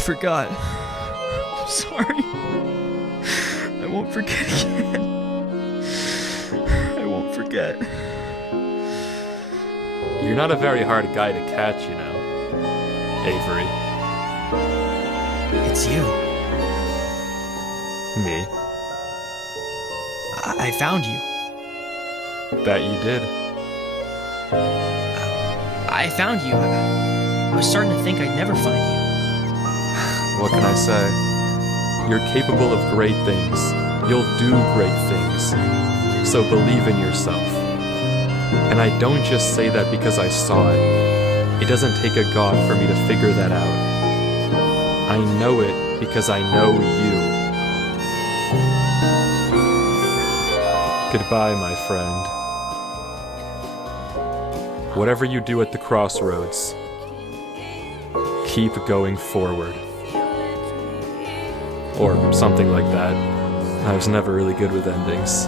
forgot. I'm sorry. I won't forget again. I won't forget. You're not a very hard guy to catch, you know, Avery. It's you. Me? I found you. Bet you did. I found you. I was starting to think I'd never find you. What can I say? You're capable of great things. You'll do great things. So believe in yourself. And I don't just say that because I saw it. It doesn't take a god for me to figure that out. I know it because I know you. Goodbye, my friend. Whatever you do at the crossroads, keep going forward. Or something like that. I was never really good with endings.